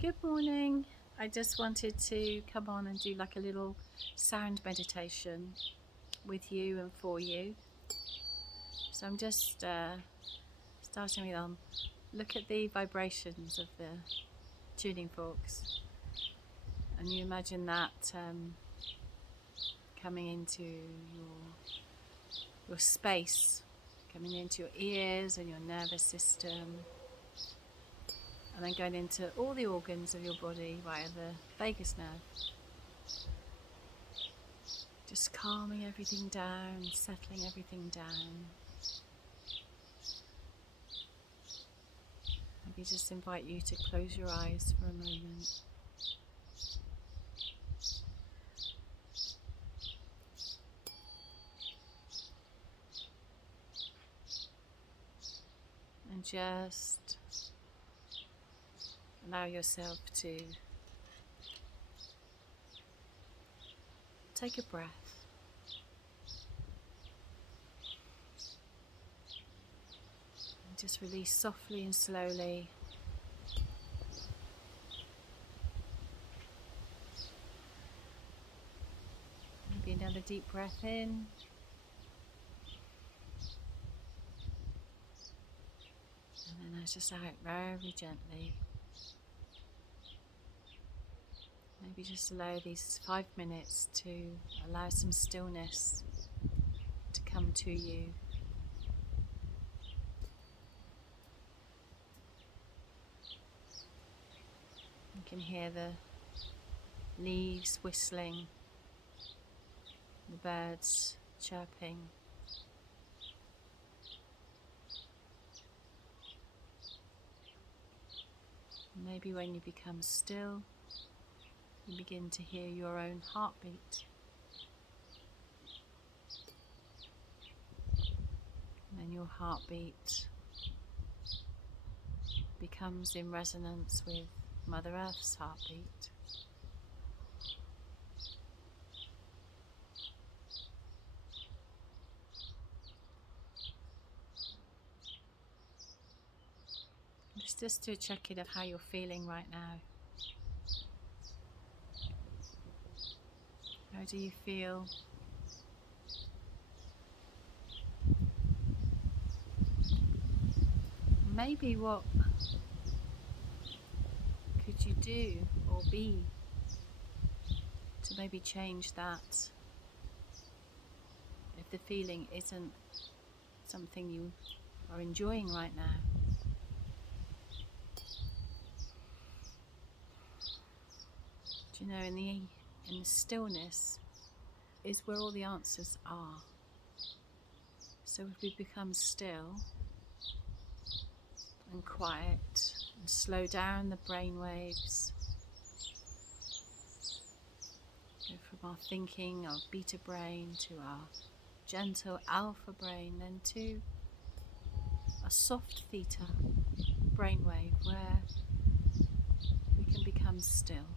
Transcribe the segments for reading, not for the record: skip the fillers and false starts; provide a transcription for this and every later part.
Good morning. I just wanted to come on and do like a little sound meditation with you and for you. So I'm just starting with look at the vibrations of the tuning forks, and you imagine that coming into your space, coming into your ears and your nervous system, and then going into all the organs of your body via the vagus nerve. Just calming everything down, settling everything down. Maybe just invite you to close your eyes for a moment. And just allow yourself to take a breath. And just release softly and slowly. Maybe another deep breath in. And then just out very gently. Maybe just allow these 5 minutes to allow some stillness to come to you. You can hear the leaves whistling, the birds chirping. Maybe when you become still, you begin to hear your own heartbeat. And then your heartbeat becomes in resonance with Mother Earth's heartbeat. Just do a check-in of how you're feeling right now. How do you feel? Maybe what could you do or be to maybe change that if the feeling isn't something you are enjoying right now? Do you know, in the stillness is where all the answers are. So if we become still and quiet and slow down the brain waves, go from our thinking, our beta brain, to our gentle alpha brain, then to a soft theta brainwave where we can become still.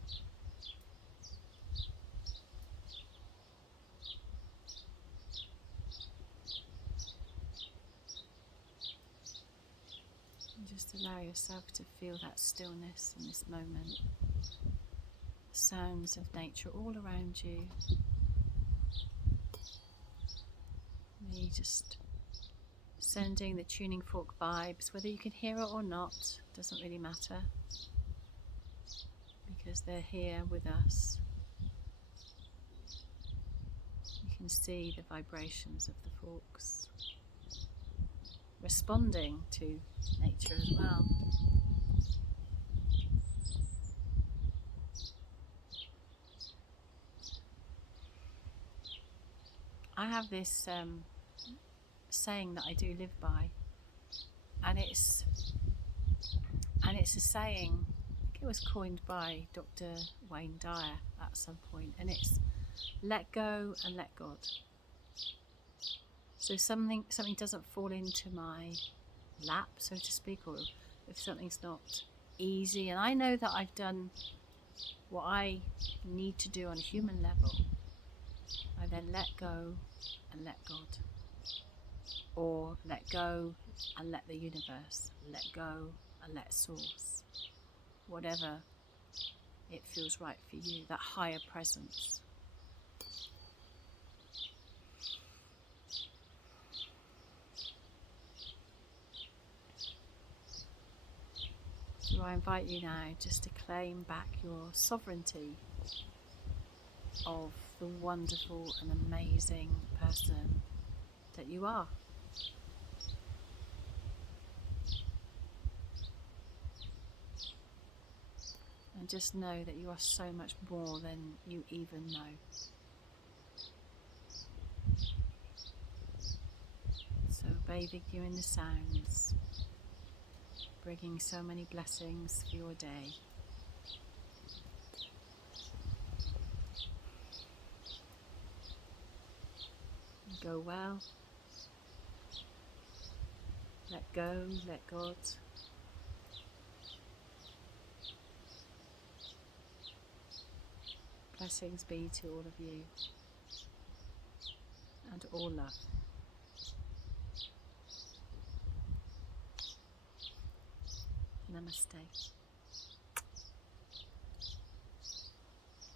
And just allow yourself to feel that stillness in this moment. The sounds of nature all around you. Me just sending the tuning fork vibes, whether you can hear it or not, doesn't really matter, because they're here with us. You can see the vibrations of the forks responding to nature as well. I have this saying that I do live by, and it's a saying, I think it was coined by Dr. Wayne Dyer at some point, and it's let go and let God. So something doesn't fall into my lap, so to speak, or if something's not easy, and I know that I've done what I need to do on a human level, I then let go and let God, or let go and let the universe, let go and let source, whatever it feels right for you, that higher presence. So I invite you now just to claim back your sovereignty of the wonderful and amazing person that you are. And just know that you are so much more than you even know. So bathing you in the sounds, bringing so many blessings for your day. Go well. Let go, let God. Blessings be to all of you, and all love. Namaste.